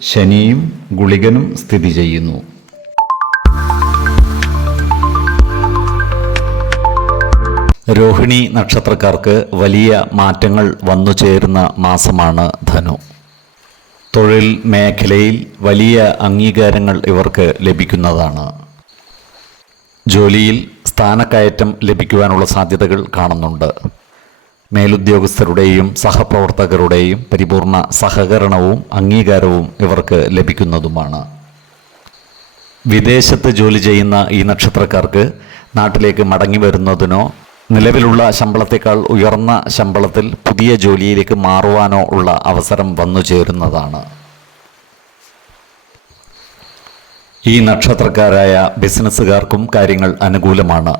ശനിയും ഗുളികനും സ്ഥിതി ചെയ്യുന്നു. രോഹിണി നക്ഷത്രക്കാർക്ക് വലിയ മാറ്റങ്ങൾ വന്നു ചേരുന്ന മാസമാണ് ധനു. തൊഴിൽ മേഖലയിൽ വലിയ അംഗീകാരങ്ങൾ ഇവർക്ക് ലഭിക്കുന്നതാണ്. ജോലിയിൽ സ്ഥാനക്കയറ്റം ലഭിക്കുവാനുള്ള സാധ്യതകൾ കാണുന്നുണ്ട്. മേലുദ്യോഗസ്ഥരുടെയും സഹപ്രവർത്തകരുടെയും പരിപൂർണ സഹകരണവും അംഗീകാരവും ഇവർക്ക് ലഭിക്കുന്നതുമാണ്. വിദേശത്ത് ജോലി ചെയ്യുന്ന ഈ നക്ഷത്രക്കാർക്ക് നാട്ടിലേക്ക് മടങ്ങി വരുന്നതിനോ നിലവിലുള്ള ശമ്പളത്തേക്കാൾ ഉയർന്ന ശമ്പളത്തിൽ പുതിയ ജോലിയിലേക്ക് മാറുവാനോ ഉള്ള അവസരം വന്നു ചേരുന്നതാണ്. ഈ നക്ഷത്രക്കാരായ ബിസിനസ്സുകാർക്കും കാര്യങ്ങൾ അനുകൂലമാണ്.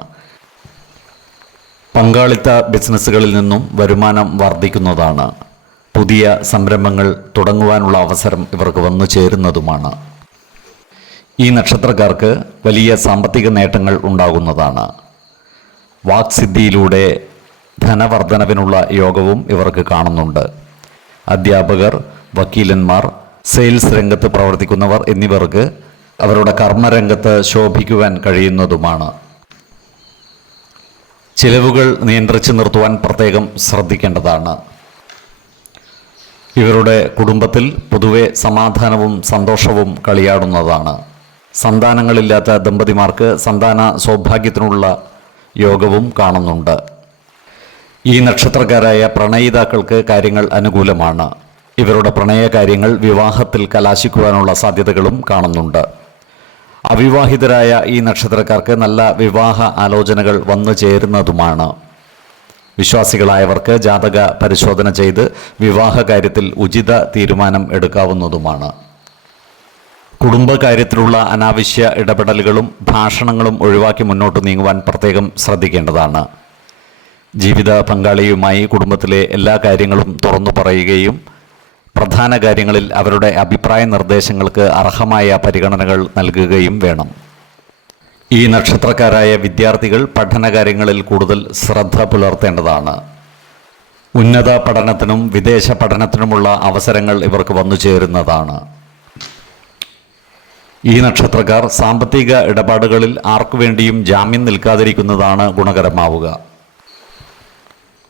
പങ്കാളിത്ത ബിസിനസ്സുകളിൽ നിന്നും വരുമാനം വർദ്ധിക്കുന്നതാണ്. പുതിയ സംരംഭങ്ങൾ തുടങ്ങുവാനുള്ള അവസരം ഇവർക്ക് വന്നു ചേരുന്നതുമാണ്. ഈ നക്ഷത്രക്കാർക്ക് വലിയ സാമ്പത്തിക നേട്ടങ്ങൾ ഉണ്ടാകുന്നതാണ്. വാക്സിദ്ധിയിലൂടെ ധനവർദ്ധനവിനുള്ള യോഗവും ഇവർക്ക് കാണുന്നുണ്ട്. അധ്യാപകർ വക്കീലന്മാർ സെയിൽസ് രംഗത്ത് പ്രവർത്തിക്കുന്നവർ എന്നിവർക്ക് അവരുടെ കർമ്മരംഗത്ത് ശോഭിക്കുവാൻ കഴിയുന്നതുമാണ്. ചിലവുകൾ നിയന്ത്രിച്ചു നിർത്തുവാൻ പ്രത്യേകം ശ്രദ്ധിക്കേണ്ടതാണ്. ഇവരുടെ കുടുംബത്തിൽ പൊതുവെ സമാധാനവും സന്തോഷവും കളിയാടുന്നതാണ്. സന്താനങ്ങളില്ലാത്ത ദമ്പതിമാർക്ക് സന്താന സൗഭാഗ്യത്തിനുള്ള യോഗവും കാണുന്നുണ്ട്. ഈ നക്ഷത്രക്കാരായ പ്രണയിതാക്കൾക്ക് കാര്യങ്ങൾ അനുകൂലമാണ്. ഇവരുടെ പ്രണയ കാര്യങ്ങൾ വിവാഹത്തിൽ കലാശിക്കുവാനുള്ള സാധ്യതകളും കാണുന്നുണ്ട്. അവിവാഹിതരായ ഈ നക്ഷത്രക്കാർക്ക് നല്ല വിവാഹ ആലോചനകൾ വന്നു ചേരുന്നതുമാണ്. വിശ്വാസികളായവർക്ക് ജാതക പരിശോധന ചെയ്ത് വിവാഹ കാര്യത്തിൽ ഉചിത തീരുമാനം എടുക്കാവുന്നതുമാണ്. കുടുംബകാര്യത്തിലുള്ള അനാവശ്യ ഇടപെടലുകളും ഭാഷണങ്ങളും ഒഴിവാക്കി മുന്നോട്ട് നീങ്ങുവാൻ പ്രത്യേകം ശ്രദ്ധിക്കേണ്ടതാണ്. ജീവിത പങ്കാളിയുമായി കുടുംബത്തിലെ എല്ലാ കാര്യങ്ങളും തുറന്നു പറയുകയും പ്രധാന കാര്യങ്ങളിൽ അവരുടെ അഭിപ്രായ നിർദ്ദേശങ്ങൾക്ക് അർഹമായ പരിഗണനകൾ നൽകുകയും വേണം. ഈ നക്ഷത്രക്കാരായ വിദ്യാർത്ഥികൾ പഠനകാര്യങ്ങളിൽ കൂടുതൽ ശ്രദ്ധ പുലർത്തേണ്ടതാണ്. ഉന്നത പഠനത്തിനും വിദേശ പഠനത്തിനുമുള്ള അവസരങ്ങൾ ഇവർക്ക് വന്നു ചേരുന്നതാണ്. ഈ നക്ഷത്രക്കാർ സാമ്പത്തിക ഇടപാടുകളിൽ ആർക്കു വേണ്ടിയും ജാമ്യം നിൽക്കാതിരിക്കുന്നതാണ് ഗുണകരമാവുക.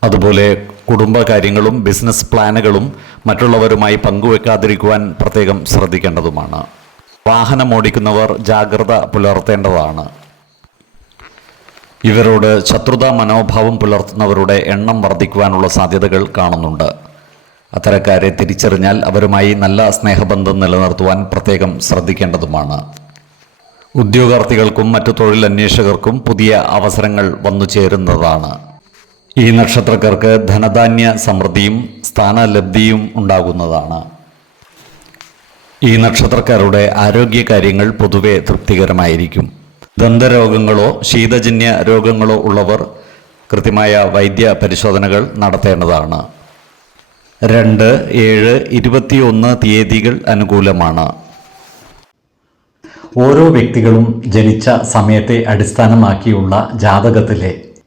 അതുപോലെ കുടുംബകാര്യങ്ങളും ബിസിനസ് പ്ലാനുകളും മറ്റുള്ളവരുമായി പങ്കുവെക്കാതിരിക്കുവാൻ പ്രത്യേകം ശ്രദ്ധിക്കേണ്ടതുമാണ്. വാഹനം ഓടിക്കുന്നവർ ജാഗ്രത പുലർത്തേണ്ടതാണ്. ഇവരോട് ശത്രുതാ മനോഭാവം പുലർത്തുന്നവരുടെ എണ്ണം വർദ്ധിക്കുവാനുള്ള സാധ്യതകൾ കാണുന്നുണ്ട്. അത്തരക്കാരെ തിരിച്ചറിഞ്ഞാൽ അവരുമായി നല്ല സ്നേഹബന്ധം നിലനിർത്തുവാൻ പ്രത്യേകം ശ്രദ്ധിക്കേണ്ടതുമാണ്. ഉദ്യോഗാർത്ഥികൾക്കും മറ്റു തൊഴിലന്വേഷകർക്കും പുതിയ അവസരങ്ങൾ വന്നു ചേരുന്നതാണ് ഈ നക്ഷത്രക്കാർക്ക് ധനധാന്യ സമൃദ്ധിയും സ്ഥാനലബ്ധിയും ഉണ്ടാകുന്നതാണ്. ഈ നക്ഷത്രക്കാരുടെ ആരോഗ്യകാര്യങ്ങൾ പൊതുവെ തൃപ്തികരമായിരിക്കും. ദന്തരോഗങ്ങളോ ശീതജന്യ രോഗങ്ങളോ ഉള്ളവർ കൃത്യമായ വൈദ്യ പരിശോധനകൾ നടത്തേണ്ടതാണ്. രണ്ട് ഏഴ് ഇരുപത്തിയൊന്ന് തീയതികൾ അനുകൂലമാണ്. ഓരോ വ്യക്തികളും ജനിച്ച സമയത്തെ അടിസ്ഥാനമാക്കിയുള്ള ജാതകത്തിലെ